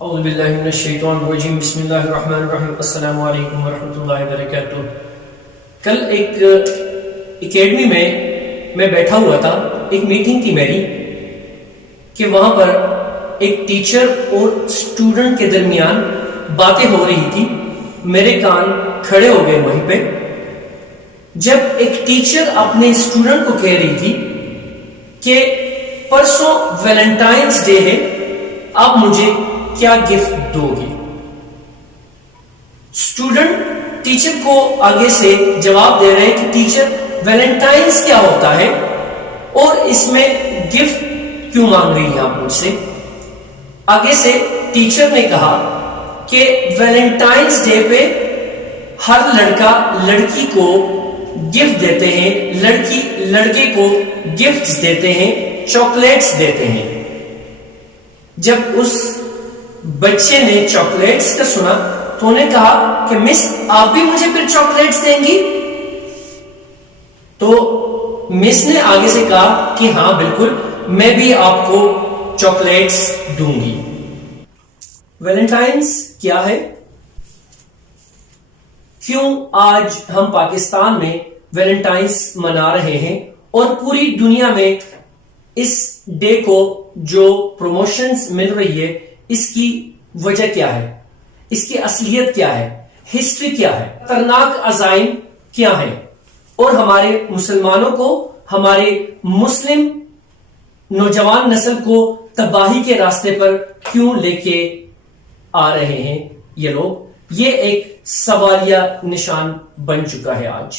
اعوذ باللہ من الشیطان الرجیم بسم اللہ الرحمن الرحیم السلام علیکم ورحمۃ اللہ وبرکاتہ۔ کل ایک اکیڈمی میں بیٹھا ہوا تھا، ایک میٹنگ تھی میری کہ وہاں پر ایک ٹیچر اور اسٹوڈنٹ کے درمیان باتیں ہو رہی تھی۔ میرے کان کھڑے ہو گئے وہیں پہ جب ایک ٹیچر اپنے اسٹوڈنٹ کو کہہ رہی تھی کہ پرسوں ویلنٹائنس ڈے ہے، آپ مجھے کیا گفٹ دو گی؟ اسٹوڈنٹ ٹیچر کو آگے سے جواب دے رہے کہ ٹیچر ویلنٹائنس کیا ہوتا ہے اور اس میں گفٹ کیوں مانگ رہی ہے آپ مجھ سے؟ آگے سے ٹیچر نے کہا کہ ویلنٹائنس ڈے پہ ہر لڑکا لڑکی کو گفٹ دیتے ہیں، لڑکی لڑکے کو گفٹس دیتے ہیں، چاکلیٹس دیتے ہیں۔ جب اس بچے نے چاکلیٹس کا سنا تو انہیں کہا کہ مس آپ بھی مجھے پھر چاکلیٹس دیں گی؟ تو مس نے آگے سے کہا کہ ہاں بالکل، میں بھی آپ کو چاکلیٹس دوں گی۔ ویلنٹائنس کیا ہے؟ کیوں آج ہم پاکستان میں ویلنٹائنس منا رہے ہیں اور پوری دنیا میں اس ڈے کو جو پروموشنز مل رہی ہے، اس کی وجہ کیا ہے؟ اس کی اصلیت کیا ہے؟ ہسٹری کیا ہے؟ خطرناک عزائم کیا ہیں؟ اور ہمارے مسلمانوں کو، ہمارے مسلم نوجوان نسل کو تباہی کے راستے پر کیوں لے کے آ رہے ہیں یہ لوگ؟ یہ ایک سوالیہ نشان بن چکا ہے آج۔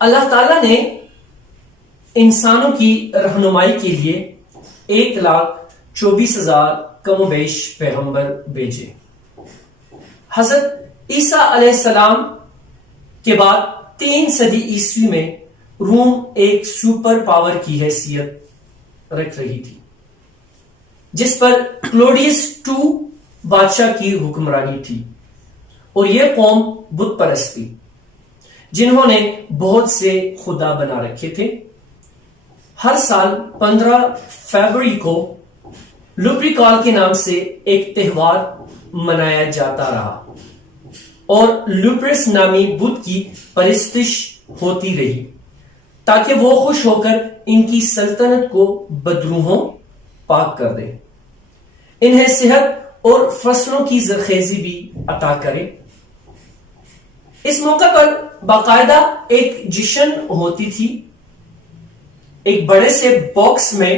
اللہ تعالیٰ نے انسانوں کی رہنمائی کے لیے 1,24,000 کم و بیش پیغمبر بھیجے۔ حضرت عیسیٰ علیہ السلام کے بعد 3 صدی عیسوی میں روم ایک سپر پاور کی حیثیت رکھ رہی تھی، جس پر کلوڈیس II بادشاہ کی حکمرانی تھی، اور یہ قوم بت پرست تھی جنہوں نے بہت سے خدا بنا رکھے تھے۔ ہر سال 15 فروری کو لوپریکال کے نام سے ایک تہوار منایا جاتا رہا اور لوپرس نامی بت کی پرستش ہوتی رہی تاکہ وہ خوش ہو کر ان کی سلطنت کو بدروحوں پاک کر دے، انہیں صحت اور فصلوں کی زرخیزی بھی عطا کرے۔ اس موقع پر باقاعدہ ایک جشن ہوتی تھی۔ ایک بڑے سے باکس میں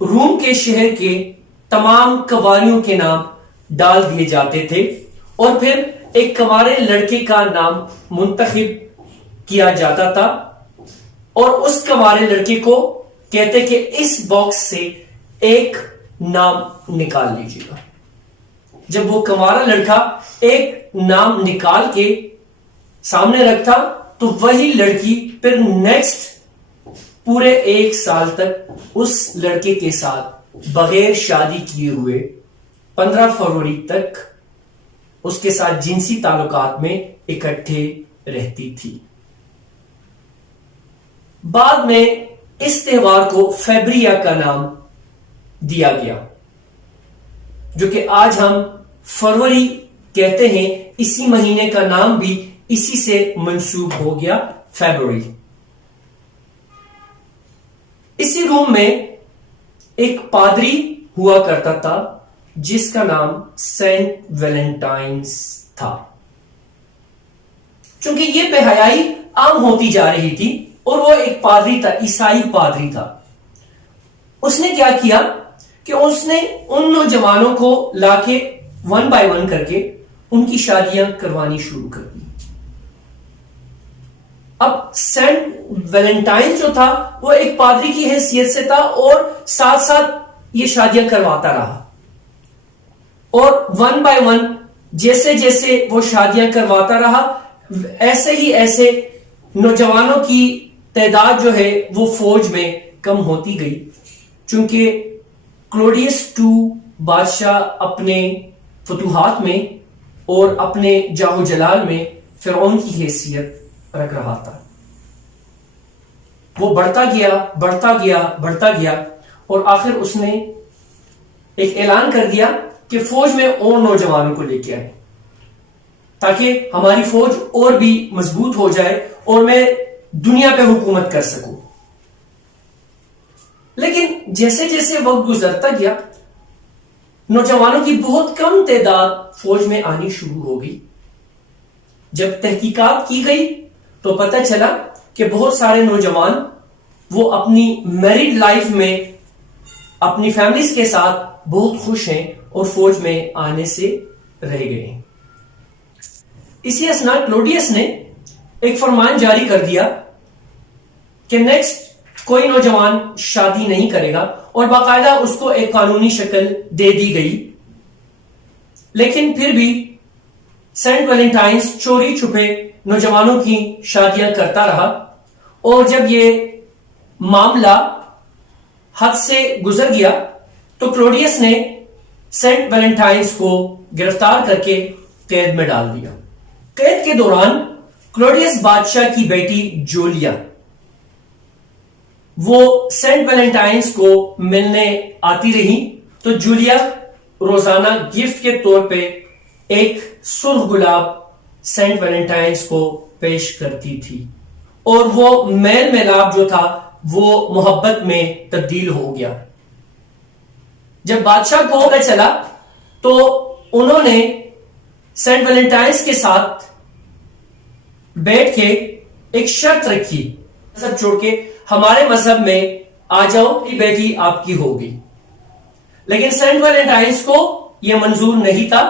روم کے شہر کے تمام کنواریوں کے نام ڈال دیے جاتے تھے اور پھر ایک کنوارے لڑکے کا نام منتخب کیا جاتا تھا اور اس کنوارے لڑکے کو کہتے کہ اس باکس سے ایک نام نکال لیجیے گا۔ جب وہ کنوارا لڑکا ایک نام نکال کے سامنے رکھتا تو وہی لڑکی پھر نیکسٹ پورے 1 سال تک اس لڑکے کے ساتھ بغیر شادی کیے ہوئے 15 فروری تک اس کے ساتھ جنسی تعلقات میں اکٹھے رہتی تھی۔ بعد میں اس تہوار کو فیبریا کا نام دیا گیا، جو کہ آج ہم فروری کہتے ہیں۔ اسی مہینے کا نام بھی اسی سے منسوب ہو گیا، فیبرری۔ اسی روم میں ایک پادری ہوا کرتا تھا جس کا نام سینٹ ویلنٹائنس تھا۔ چونکہ یہ بے حیائی عام ہوتی جا رہی تھی اور وہ ایک پادری تھا، عیسائی پادری تھا، اس نے کیا کیا کہ اس نے ان نوجوانوں کو لا کے 1 by 1 کر کے ان کی شادیاں کروانی شروع کر دی۔ اب سینٹ ویلنٹائن جو تھا وہ ایک پادری کی حیثیت سے تھا اور ساتھ ساتھ یہ شادیاں کرواتا رہا، اور 1 by 1 جیسے جیسے وہ شادیاں کرواتا رہا ایسے نوجوانوں کی تعداد جو ہے وہ فوج میں کم ہوتی گئی، چونکہ کلوڈیس II بادشاہ اپنے فتوحات میں اور اپنے جاہ و جلال میں فرعون کی حیثیت رکھ رہا تھا۔ وہ بڑھتا گیا اور آخر اس نے ایک اعلان کر دیا کہ فوج میں اور نوجوانوں کو لے کے آئے تاکہ ہماری فوج اور بھی مضبوط ہو جائے اور میں دنیا پہ حکومت کر سکوں. لیکن جیسے جیسے وقت گزرتا گیا نوجوانوں کی بہت کم تعداد فوج میں آنی شروع ہو گئی. جب تحقیقات کی گئی تو پتہ چلا کہ بہت سارے نوجوان وہ اپنی میریڈ لائف میں اپنی فیملیز کے ساتھ بہت خوش ہیں اور فوج میں آنے سے رہ گئے ہیں. اسی اسنا کلوڈیس نے ایک فرمان جاری کر دیا کہ نیکسٹ کوئی نوجوان شادی نہیں کرے گا اور باقاعدہ اس کو ایک قانونی شکل دے دی گئی. لیکن پھر بھی سینٹ ویلنٹائنز چوری چھپے نوجوانوں کی شادیاں کرتا رہا اور جب یہ معاملہ حد سے گزر گیا تو کلوڈیس نے سینٹ ویلنٹائنز کو گرفتار کر کے قید میں ڈال دیا. قید کے دوران کلوڈیس بادشاہ کی بیٹی جولیا وہ سینٹ ویلنٹائنز کو ملنے آتی رہی تو جولیا روزانہ گفٹ کے طور پہ ایک سرخ گلاب سینٹ ویلنٹائنز کو پیش کرتی تھی اور وہ میل میلاب جو تھا وہ محبت میں تبدیل ہو گیا. جب بادشاہ کو پتہ چلا تو انہوں نے سینٹ ویلنٹائنز کے ساتھ بیٹھ کے ایک شرط رکھی مذہب چھوڑ کے ہمارے مذہب میں آ جاؤ بیٹی آپ کی ہوگی. لیکن سینٹ ویلنٹائنز کو یہ منظور نہیں تھا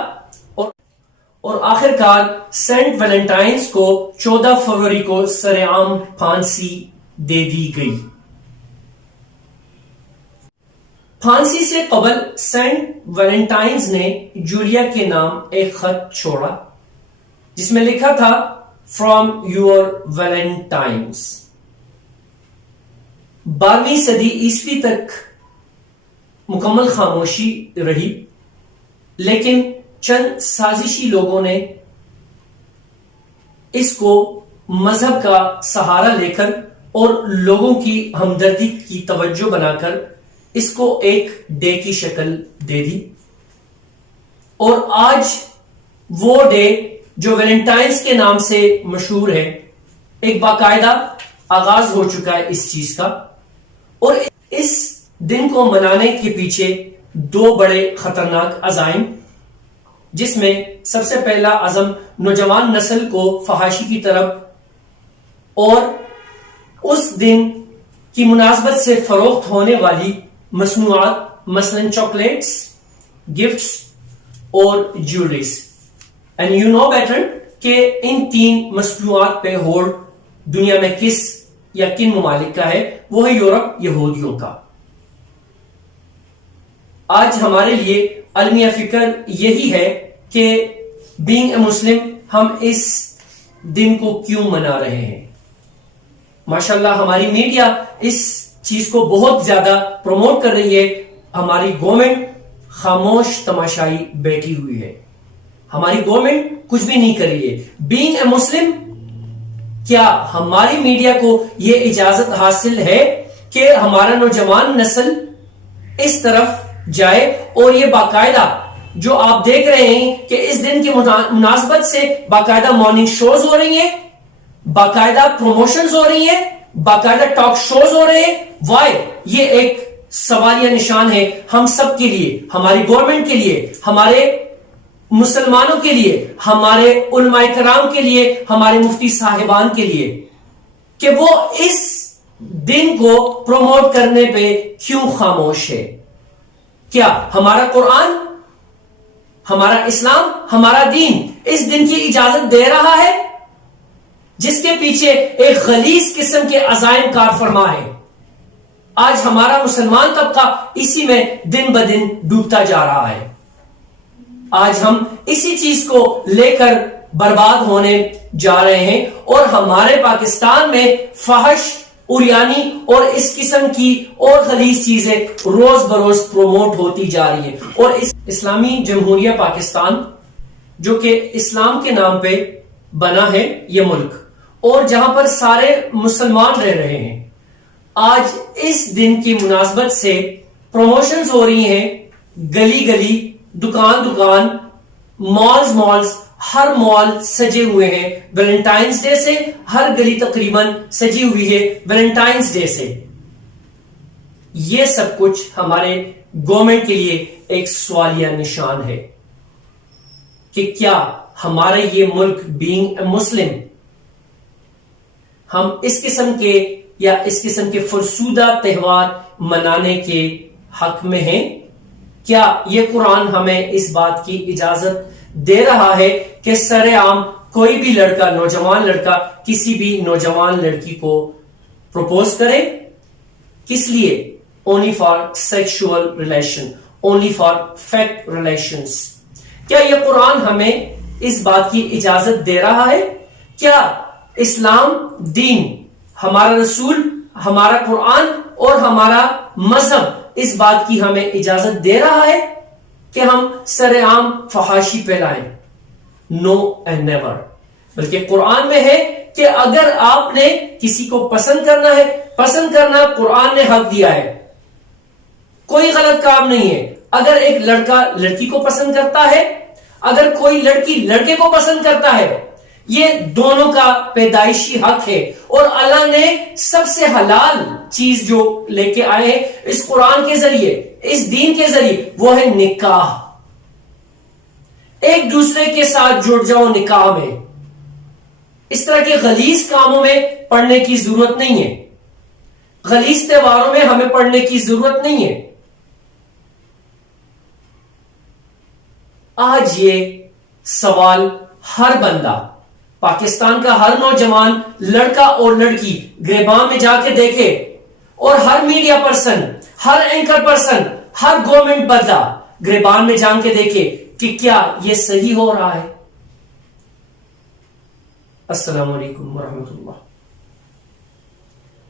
اور آخر کار سینٹ ویلنٹائنز کو 14 فروری کو سرعام پھانسی دے دی گئی. پھانسی سے قبل سینٹ ویلنٹائنز نے جولیا کے نام ایک خط چھوڑا جس میں لکھا تھا فرام یور ویلنٹائنز. 12ویں صدی عیسوی تک مکمل خاموشی رہی لیکن چند سازشی لوگوں نے اس کو مذہب کا سہارا لے کر اور لوگوں کی ہمدردی کی توجہ بنا کر اس کو ایک ڈے کی شکل دے دی اور آج وہ ڈے جو ویلنٹائنز کے نام سے مشہور ہے ایک باقاعدہ آغاز ہو چکا ہے اس چیز کا. اور اس دن کو منانے کے پیچھے دو بڑے خطرناک عزائم جس میں سب سے پہلا عزم نوجوان نسل کو فحاشی کی طرف اور اس دن کی مناسبت سے فروخت ہونے والی مصنوعات مثلا چاکلیٹس گفٹس اور جیولریز. اینڈ یو نو بیٹر کہ ان تین مصنوعات پہ ہولڈ دنیا میں کس یا کن ممالک کا ہے وہ ہے یورپ یہودیوں کا. آج ہمارے لیے عالمیہ فکر یہی ہے کہ بینگ اے مسلم ہم اس دن کو کیوں منا رہے ہیں. ماشاءاللہ ہماری میڈیا اس چیز کو بہت زیادہ پروموٹ کر رہی ہے. ہماری گورنمنٹ خاموش تماشائی بیٹھی ہوئی ہے. ہماری گورنمنٹ کچھ بھی نہیں کر رہی ہے. بینگ اے مسلم کیا ہماری میڈیا کو یہ اجازت حاصل ہے کہ ہمارا نوجوان نسل اس طرف جائے اور یہ باقاعدہ جو آپ دیکھ رہے ہیں کہ اس دن کی مناسبت سے باقاعدہ مارننگ شوز ہو رہی ہیں, باقاعدہ پروموشنز ہو رہی ہیں, باقاعدہ ٹاک شوز ہو رہے ہیں. وائی؟ یہ ایک سوالیہ نشان ہے ہم سب کے لیے, ہماری گورنمنٹ کے لیے, ہمارے مسلمانوں کے لیے, ہمارے علماء کرام کے لیے, ہمارے مفتی صاحبان کے لیے کہ وہ اس دن کو پروموٹ کرنے پہ کیوں خاموش ہے. کیا ہمارا قرآن, ہمارا اسلام, ہمارا دین اس دن کی اجازت دے رہا ہے جس کے پیچھے ایک غلیظ قسم کے عزائم کار فرما ہے؟ آج ہمارا مسلمان طبقہ اسی میں دن بدن ڈوبتا جا رہا ہے. آج ہم اسی چیز کو لے کر برباد ہونے جا رہے ہیں اور ہمارے پاکستان میں فحش, عریانی اور اس قسم کی اور غلیظ چیزیں روز بروز پروموٹ ہوتی جا رہی ہیں. اور اسلامی جمہوریہ پاکستان جو کہ اسلام کے نام پہ بنا ہے یہ ملک اور جہاں پر سارے مسلمان رہ رہے ہیں, آج اس دن کی مناسبت سے پروموشنز ہو رہی ہیں گلی گلی، دکان دکان، مالز، ہر مال سجے ہوئے ہیں ویلنٹائنز ڈے سے، ہر گلی تقریباً سجی ہوئی ہے ویلنٹائنز ڈے سے۔ یہ سب کچھ ہمارے گورنمنٹ کے لیے ایک سوالیہ نشان ہے کہ کیا ہمارا یہ ملک بینگ اے مسلم، ہم اس قسم کے فرسودہ تہوار منانے کے حق میں ہیں؟ کیا یہ قرآن ہمیں اس بات کی اجازت دے رہا ہے کہ سر عام کوئی بھی لڑکا، نوجوان لڑکا کسی بھی نوجوان لڑکی کو پروپوز کرے؟ کس لیے؟ only for sexual relation, only for fact relations۔ کیا یہ قرآن ہمیں اس بات کی اجازت دے رہا ہے؟ کیا اسلام دین، ہمارا رسول، ہمارا قرآن اور ہمارا مذہب اس بات کی ہمیں اجازت دے رہا ہے کہ ہم سر عام فحاشی پھیلائیں؟ نو اینڈ نیور۔ بلکہ قرآن میں ہے کہ اگر آپ نے کسی کو پسند کرنا ہے، پسند کرنا قرآن نے حق دیا ہے، کوئی غلط کام نہیں ہے۔ اگر ایک لڑکا لڑکی کو پسند کرتا ہے، اگر کوئی لڑکی لڑکے کو پسند کرتا ہے، یہ دونوں کا پیدائشی حق ہے، اور اللہ نے سب سے حلال چیز جو لے کے آئے ہیں اس قرآن کے ذریعے، اس دین کے ذریعے، وہ ہے نکاح۔ ایک دوسرے کے ساتھ جڑ جاؤ نکاح میں، اس طرح کے غلیظ کاموں میں پڑھنے کی ضرورت نہیں ہے، غلیظ تہواروں میں ہمیں پڑھنے کی ضرورت نہیں ہے۔ آج یہ سوال ہر بندہ، پاکستان کا ہر نوجوان لڑکا اور لڑکی گریباں میں جا کے دیکھے، اور ہر میڈیا پرسن، ہر اینکر پرسن، ہر گورنمنٹ بندہ گریبان میں جان کے دیکھے کہ کیا یہ صحیح ہو رہا ہے۔ السلام علیکم ورحمۃ اللہ۔